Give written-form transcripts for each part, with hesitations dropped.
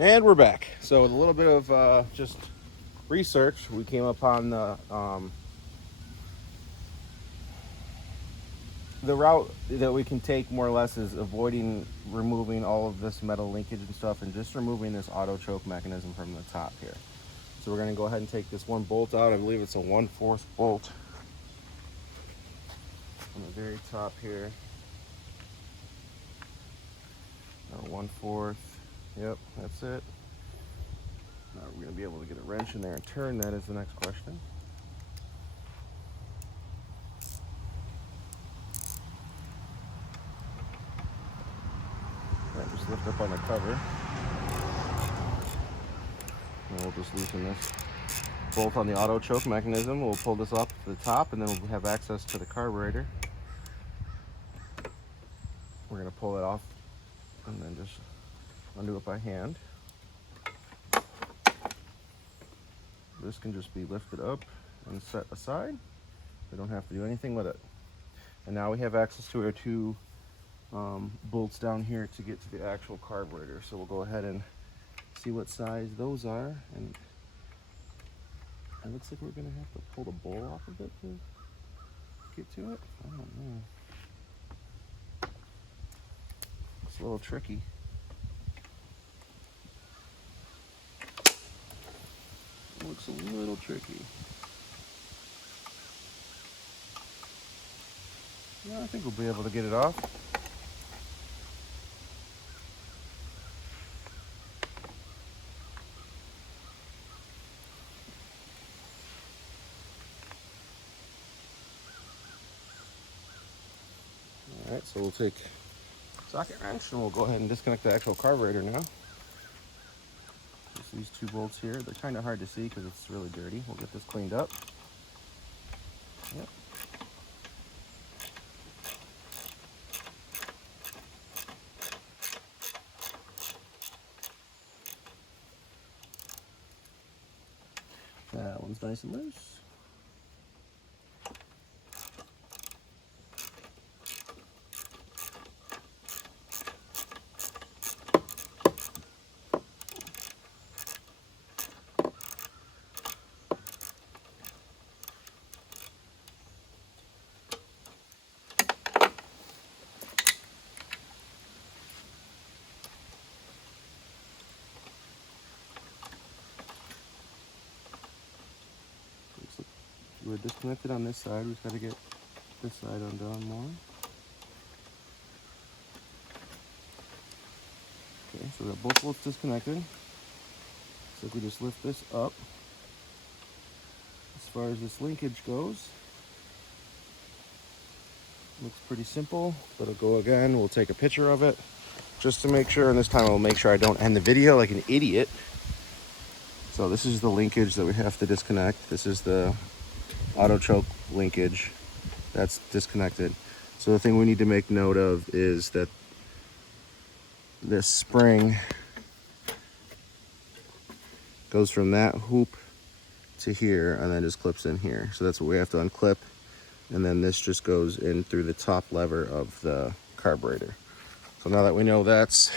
And we're back. So with a little bit of just research, we came upon the route that we can take more or less is avoiding removing all of this metal linkage and stuff, and just removing this auto choke mechanism from the top here. So we're going to go ahead and take this one bolt out. I believe it's a 1/4 bolt on the very top here. Or 1/4. Yep, that's it. Now we're going to be able to get a wrench in there and turn that is the next question. Right, just lift up on the cover. And we'll just loosen this bolt on the auto choke mechanism. We'll pull this up to the top, and then we'll have access to the carburetor. We're going to pull it off and then just undo it by hand. This can just be lifted up and set aside. We don't have to do anything with it. And now we have access to our two bolts down here to get to the actual carburetor. So we'll go ahead and see what size those are. And it looks like we're going to have to pull the bowl off of it to get to it. I don't know. It's a little tricky. It looks a little tricky. Yeah, I think we'll be able to get it off. All right, so we'll take socket wrench and we'll go ahead and disconnect the actual carburetor now. Just these two bolts here. They're kind of hard to see because it's really dirty. We'll get this cleaned up. Yep. That one's nice and loose. We're disconnected on this side. We've got to get this side undone more. Okay, so we got both bolts disconnected. So if we just lift this up, as far as this linkage goes, looks pretty simple, but it'll go again. We'll take a picture of it just to make sure, and this time I'll make sure I don't end the video like an idiot. So this is the linkage that we have to disconnect. This is the auto choke linkage that's disconnected. So the thing we need to make note of is that this spring goes from that hoop to here and then just clips in here. So that's what we have to unclip. And then this just goes in through the top lever of the carburetor. So now that we know that's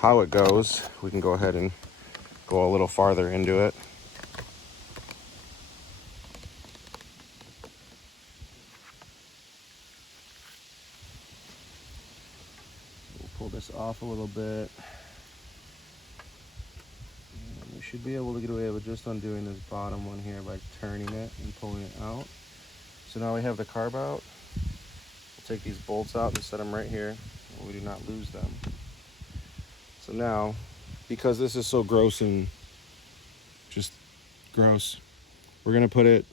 how it goes, we can go ahead and go a little farther into it. We'll pull this off a little bit. And we should be able to get away with just undoing this bottom one here by turning it and pulling it out. So now we have the carb out. We'll take these bolts out and set them right here. We do not lose them. So now, because this is so gross and just gross, we're gonna put it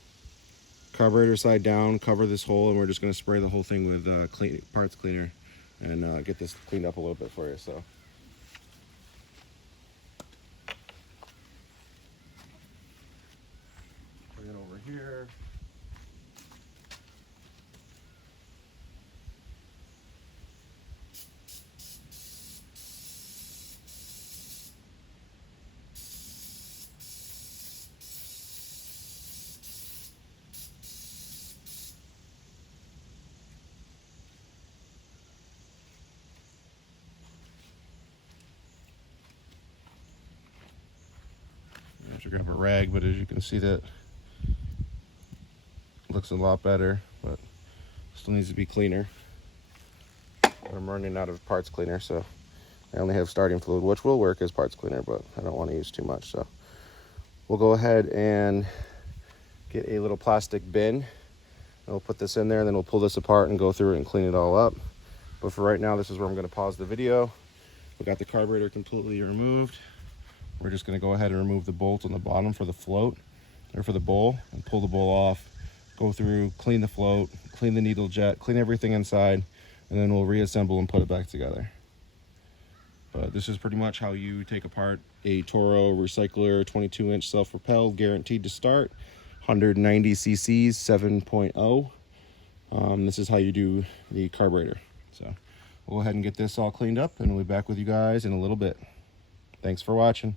carburetor side down, cover this hole, and we're just gonna spray the whole thing with parts cleaner and get this cleaned up a little bit for you. So bring it over here. have to grab a rag, but as you can see, that looks a lot better, but still needs to be cleaner. I'm running out of parts cleaner, so I only have starting fluid, which will work as parts cleaner, but I don't want to use too much. So we'll go ahead and get a little plastic bin, and we'll put this in there, and then we'll pull this apart and go through it and clean it all up. But for right now, this is where I'm going to pause the video. We got the carburetor completely removed. We're just going to go ahead and remove the bolt on the bottom for the float, or for the bowl, and pull the bowl off, go through, clean the float, clean the needle jet, clean everything inside, and then we'll reassemble and put it back together. But this is pretty much how you take apart a Toro Recycler 22-inch self-propelled, guaranteed to start, 190 cc's, 7.0. This is how you do the carburetor. So we'll go ahead and get this all cleaned up, and we'll be back with you guys in a little bit. Thanks for watching.